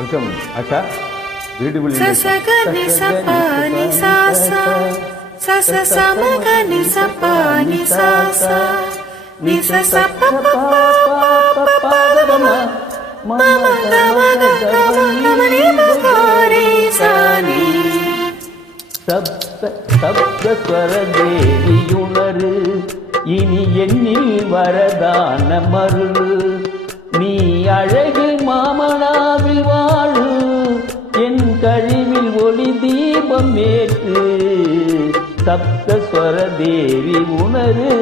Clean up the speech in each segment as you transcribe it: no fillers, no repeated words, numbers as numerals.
Welcome Asha. வீடுகள் சசகனி சப்பானி சாசா சச சமகனி சப்பானி சாசா நி சசப்பப்பப்பப்பப்பதமா மமதமகமனி மகாரே சானி. சப்தஸ்வர தேவியுணரு இனி எண்ணில் வரதான மருளு. நீ அழகில் மாமனாவில் வாழு என் கழிவில் ஒளி தீபம் ஏற்று. சப்தஸ்வர தேவி உணரு.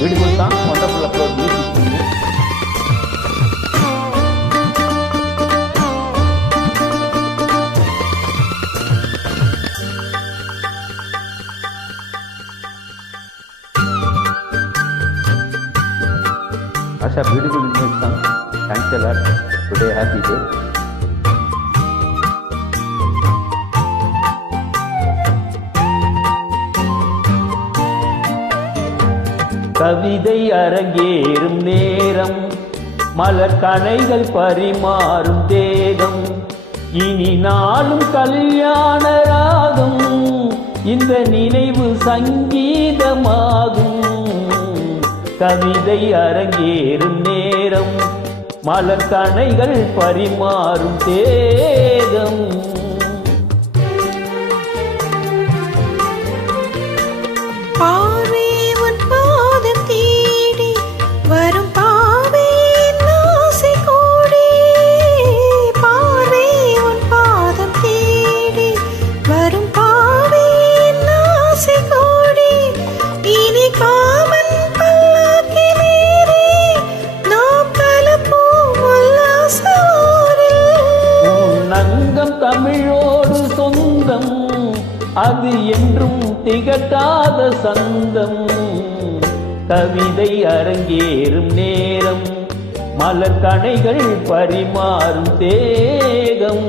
வீடு தான் wonderful upload music. Asha, beautiful music song. Thanks a lot. Today, happy day. கவிதை அரங்கேறும் நேரம், மலர் கணைகள் பரிமாறும் தேகம். இனி நாளும் கல்யாண ராகம், இந்த நினைவு சங்கீதமாகும். கவிதை அரங்கேறும் நேரம், மலர் கணைகள் பரிமாறும் தேகம். தமிழோடு சொந்தம், அது என்றும் திகட்டாத சந்தம். கவிதை அரங்கேறும் நேரம், மலர் கணைகள் பரிமாறும் தேகம்.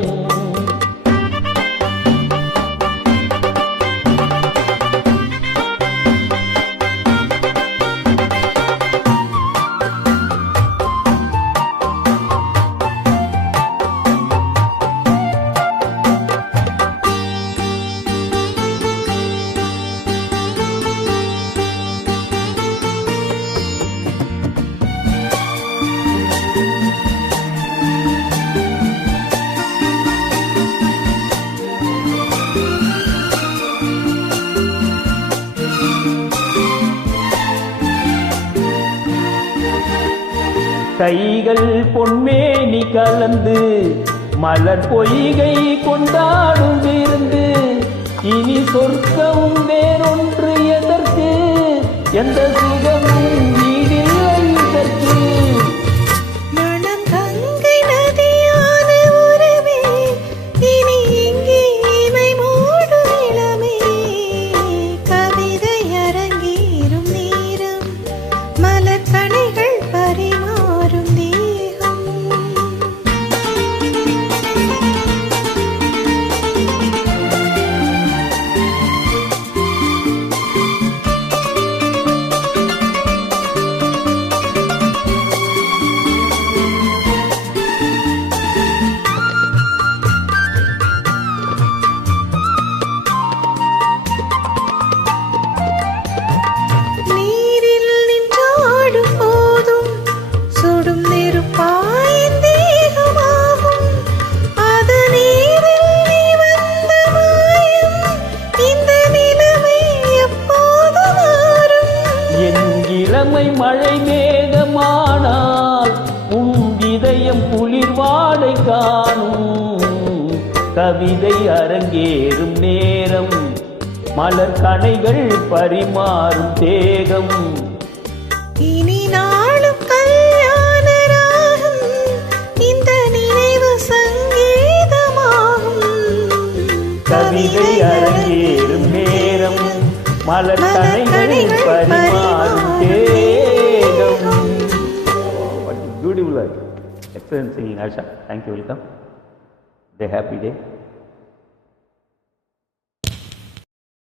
கைகள் பொன்மேனி கலந்து மலர் பொய்கை கொண்டாடும் விருந்து. இனி சொர்க்கம் வேறொன்று எதற்கு, எந்த சுகமும் வீடில்லை இதற்கு. இளமை மழை மேகமானால் உன் இதயம் குளிர் வாடை காணும். கவிதை அரங்கேறும் நேரம், மலர் கணைகள் பரிமாறும் தேகம். இனி நாளும் கல்யாண ராகம், இந்த நினைவு சங்கீதமாகும். கவிதை அரங்கேறும் நேரம், மலர் கணைகள் பரிமாறும் தேகம். What a beautiful, excellent singing, Asha. Thank you, welcome. A happy day.